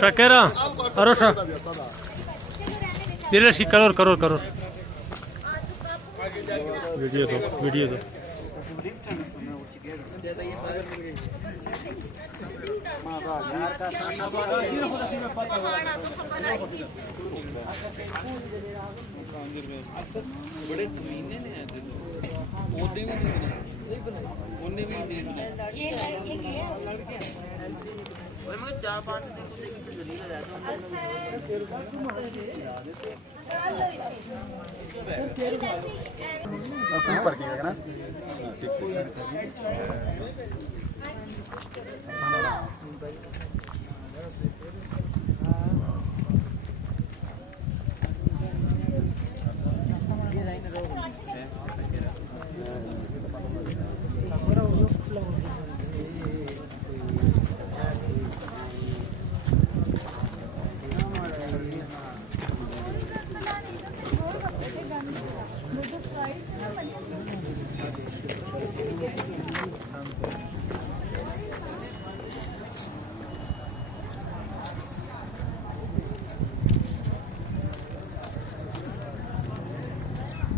Shakira, Arosha. Dileshi, करो video दो बड़े कमीने ने ओदे भी उन्हें भी और मैं 4-5 दिन को देखी तो जलील रहता हूं पर किया ना Thank you.